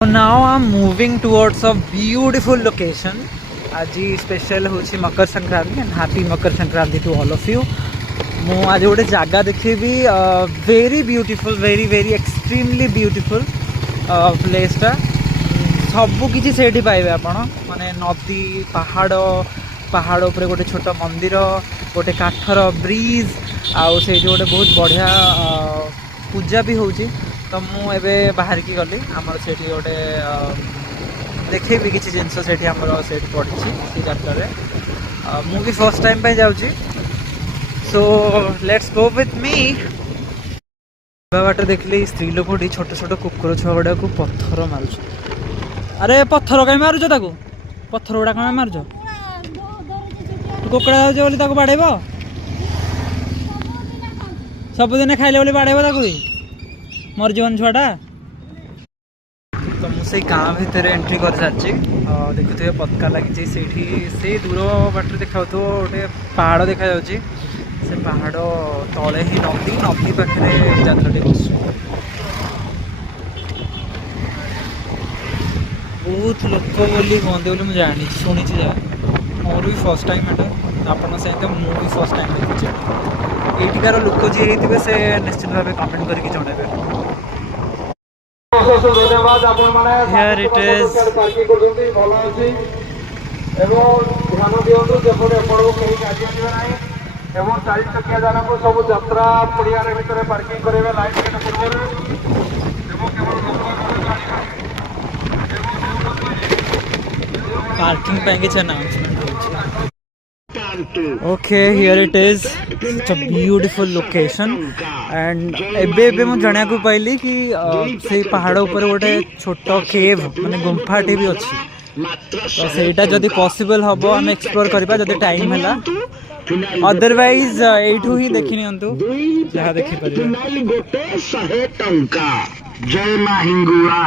So now I'm moving towards a beautiful location. आज special हूँ Makar Sankranti and happy Makar Sankranti to all of you. मु आज गोटे जगह देखी very beautiful very very extremely beautiful प्लेसटा सबकि से पाइबे आपण माने नदी पहाड़ पहाड़ उपर गोटे छोट मंदिर गोटे काठर ब्रिज आउ से गोटे बहुत बढ़िया पूजा भी होची। तो मुझे बाहर की गली आमर से गोटे देखेबी किसी जिनस से पड़ी से जगह मु भी फर्स्ट टाइम पे जाऊँगी। So let's go with me. बाट देखली स्त्री लोक छोट छोट कुकुर छुआ गुड़ा को पत्थर मारुच। अरे पत्थर कहीं मारुच ताकू पत्थर गुड़ा कहीं मारुच तू कुकुड़ा जाऊँ बाड़ेब सबुदिन खाइले बोली बाड़ेब ताकू मर जीवन छुआटा। तो मुझे गाँव भितर एंट्री कर सारी देखुए पतका लगी से दूर बाट देखा गोटे पहाड़ देखा से पहाड़ तले ही नदी नदी पाखे जात्राटी बस बहुत लोक बोली कहते बोली मुझे जानी शुणी मोर भी फर्स्ट टाइम एटा आपन सहित मुझे फर्स्ट टाइम देखी एटिकार लोक जी होते से निश्चित भाव कमेंट करके जन। Here it is. Parking पे किसी announcement होची। Okay, here it is. It's a beautiful location and एबे मु जाना को पाइली कि से पहाड़ ऊपर गोटे छोट केव माने गुम्फाटे भी अच्छी। तो सेटा जदि पॉसिबल हबो हम एक्सप्लोर करबा जदि टाइम हैला अदरवाइज एठू ही देखि नियंतु जहा देखि परिबा गोटे 100 टंका जय मां हिंगुआ।